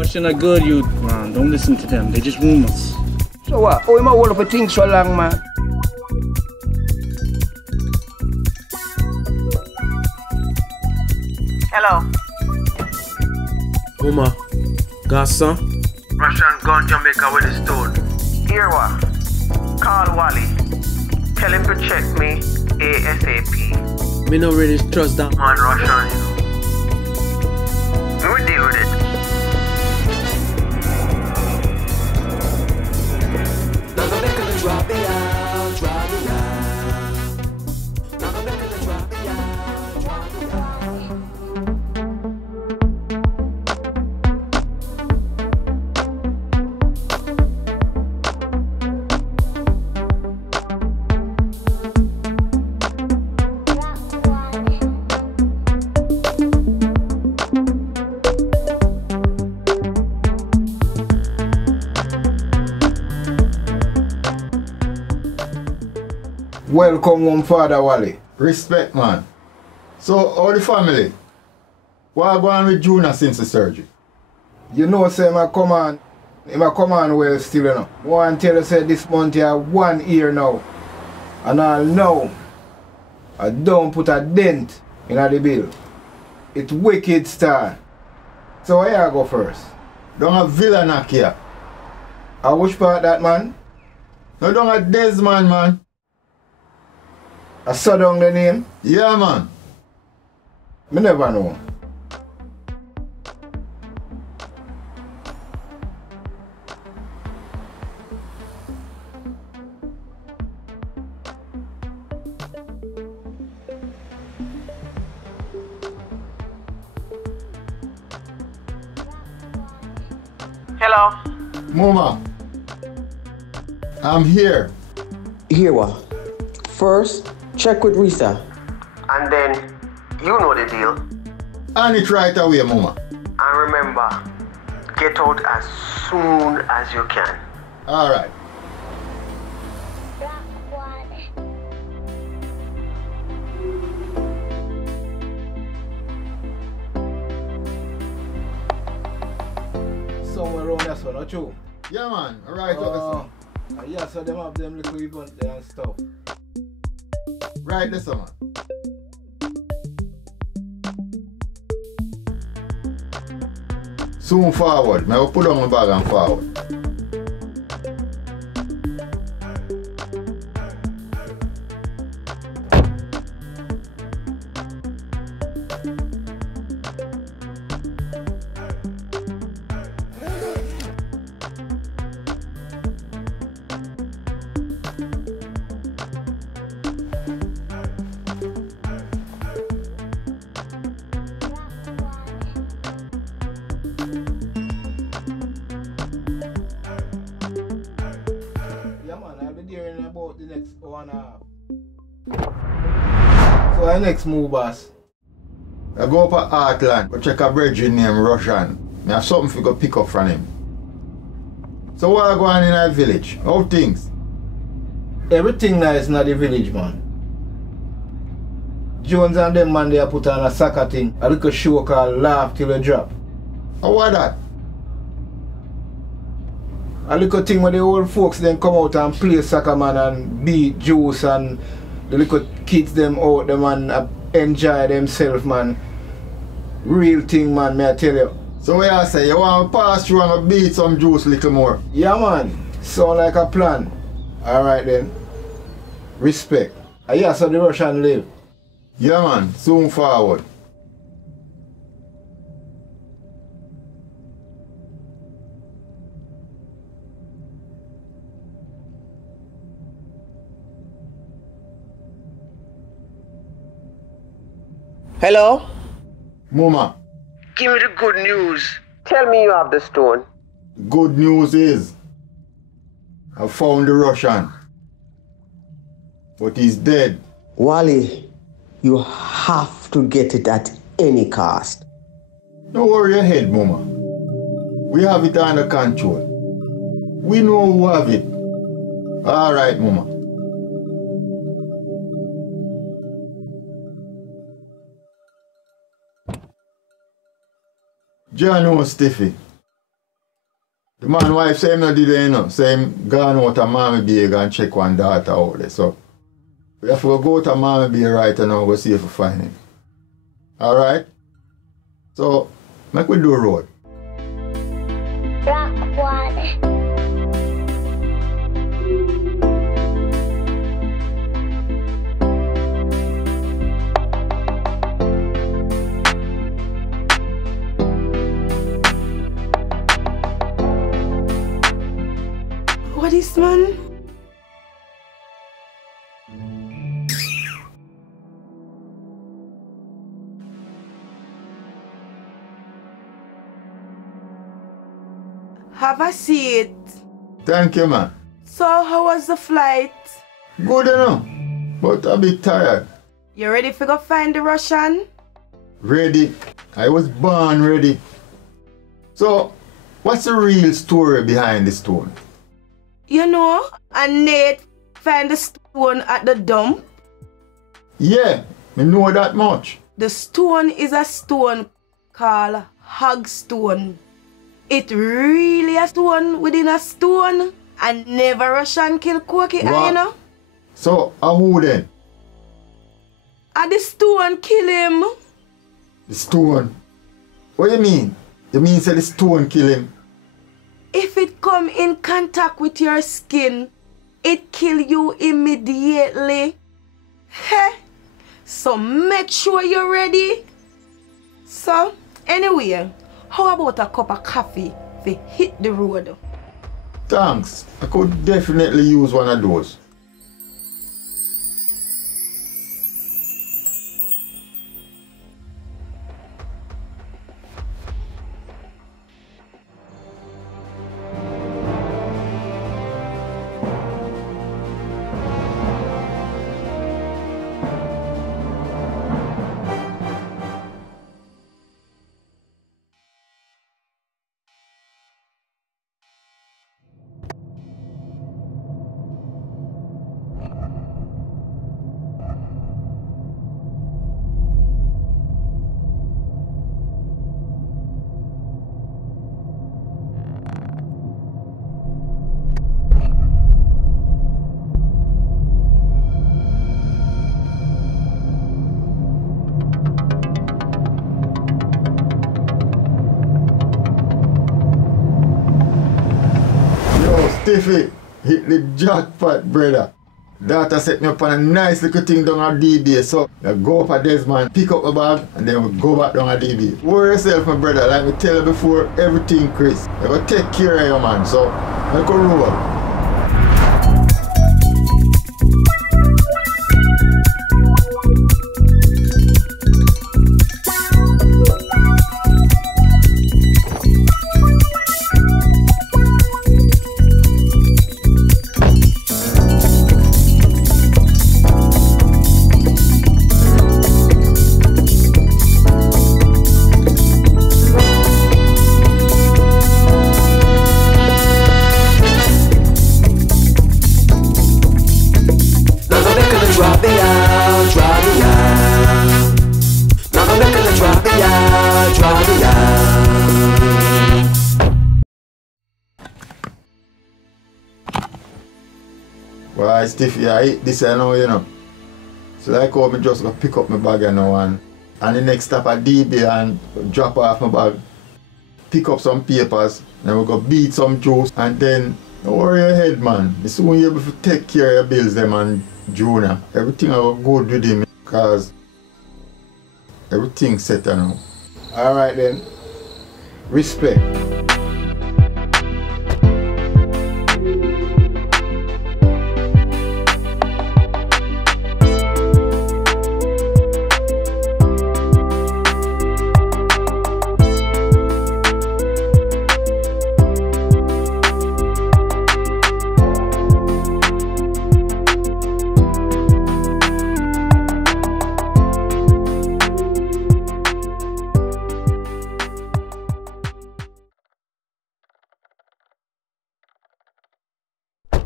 Russian are good, you man. Don't listen to them. They just rumors. So what? Oh, you might hold up a thing so long, man. Hello. Mama, got some? Russian gone Jamaica with his stone. Here what? Call Wally. Tell him to check me ASAP. Me no really trust that Man, Russian, you know. We will deal with it. Welcome home, Father Wally. Respect, man. So, how the family? What going on with Junior since the surgery? You know, say, I come on well still, you know. I want to tell you, say, this month you have 1 year now. And I know I don't put a dent in the bill. It's wicked star. So where I go first? Don't have Villa knock here. Which part that, man? No, don't have Desmond, man. I saw down the name? Yeah, man. Me never know. Hello. Mama, I'm here. Here what? First, check with Rissa. And then, you know the deal. And it right away, Mama. And remember, get out as soon as you can. All right. Somewhere around that one, not you? Yeah, man. All right, officer. Yeah, so them have them little event there and stuff. Right, listen, man. Soon forward. I will put on my bag and forward. The next hour and a half. So our next move, boss? I go up at Heartland, go check a brethren named Russian. I have something to go pick up from him. So what are going on in our village? How things? Everything nice in the village, man. Jones and them man, they put on a soccer thing, a little show called Laugh Till You Drop. How what that? A little thing where the old folks then come out and play soccer, man, and beat juice, and the little kids them out them and enjoy themselves, man. Real thing, man, may I tell you. So what I say, you want to pass through and beat some juice a little more? Yeah, man. Sound like a plan. Alright then. Respect. Yeah, so the Russian live. Yeah, man. Soon forward. Hello? Mama, Give me the good news. Tell me you have the stone. good news is I found the Russian. But he's dead. Wally, you have to get it at any cost. Don't worry your head, Mama. We have it under control. We know who have it. All right, Mama. John, no, Stiffy. The man wife say him not did it, you know. Say him gone out to Mommy Bay and check one daughter out there. So we have to go to Mommy Bay right now, go see if we find him. Alright? So make we do road. Rock Wally. What is, man? Have a seat. Thank you, man. So, how was the flight? Good enough, but a bit tired. You ready to go find the Russian? Ready. I was born ready. So, what's the real story behind the stone? You know, and Nate found the stone at the dump. Yeah, I know that much. The stone is a stone called Hagstone. It really a stone within a stone, and never Russian kill Koki, you know? So, who then? And the stone kill him. The stone? What do you mean? You mean say the stone kill him? If it come in contact with your skin, it kill you immediately. Heh. So make sure you're ready. So, anyway, how about a cup of coffee to hit the road? Thanks. I could definitely use one of those. Stiffy, hit the jackpot, brother. Daughter set me up on a nice little thing down at DB. So I go up at Desmond, pick up the bag, and then we go back down at DB. Worry yourself, my brother. Like me tell you before, everything Chris. I go take care of you, man. So I go roll. Well, Stiffy, I eat this I know, you know. So like how I just go pick up my bag and now and the next stop at DB and drop off my bag, pick up some papers, then we go beat some juice and then don't worry your head, man. The soon you're able to take care of your bills them and Junior. Everything will go good with him because everything's set now. Alright then. Respect.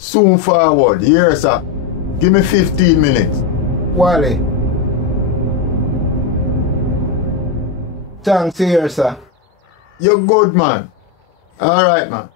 Soon forward, here sir. Give me 15 minutes. Wally. Thanks here, sir. You're good, man. Alright, man.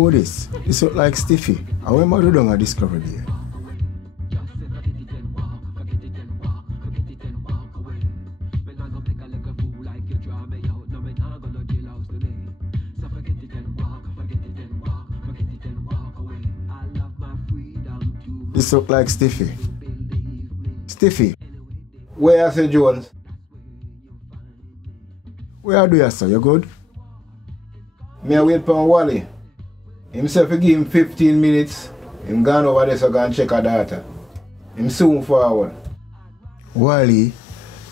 How this? This look like Stiffy. I went to do a discovery there. This look like Stiffy. Stiffy. Where I say Jones? Where do you say? You good? Me I wait for Wally. Himself, give him 15 minutes. Him gone over there so go and check her data. Him soon forward. Wally?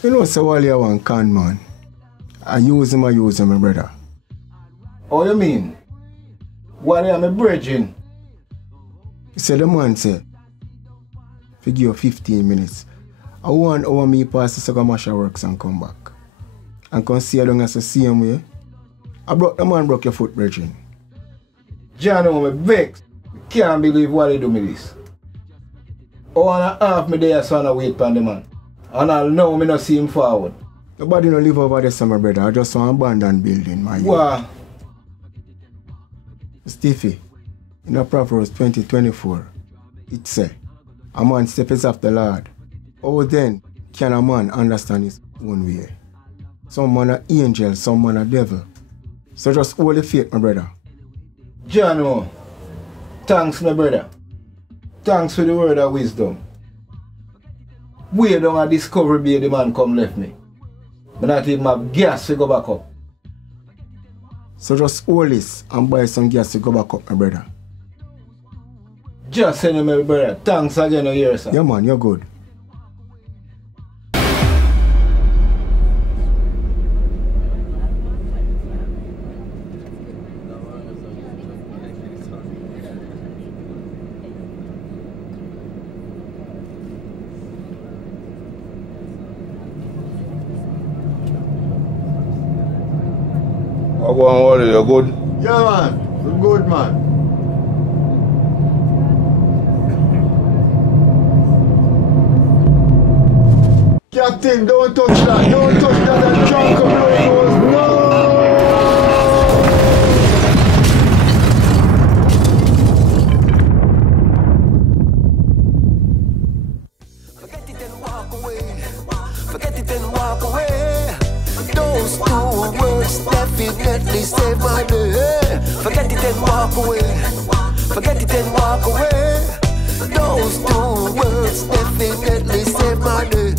You know say Wally a one con man. I use him, my brother. Oh, you mean? Wally am a virgin? You say the man say, if you give you 15 minutes, I want over me pass the second masha works and come back. And come see you down as the same way. The man broke your foot, virgin. John, I'm vexed. I can't believe what they do me this. Oh, and a half me there so I wait for the man. And I'll know me not see him forward. Nobody no live over there, so my brother. I just saw an abandoned building, my wow. Stiffy, in the Proverbs 20:24, it say, a man steps after the Lord. Oh, then can a man understand his own way? Some man a angel, some man a devil. So just hold the faith, my brother. Jano, thanks, my brother. Thanks for the word of wisdom. Way down a discovery bay the man come left me. But not even have gas to go back up. So just hold this and buy some gas to go back up, my brother. Just send him, my brother. Thanks again, you hear, sir. Yeah, man, you're good. How go on, Wally? You good? Yeah, man. We're good, man. Captain, don't touch that. Don't touch that. That trunk of logos. No! Forget it and walk away. Forget it and walk away. Those two words definitely save my day. Forget it and walk away. Forget it and walk away. Those two words definitely save my day.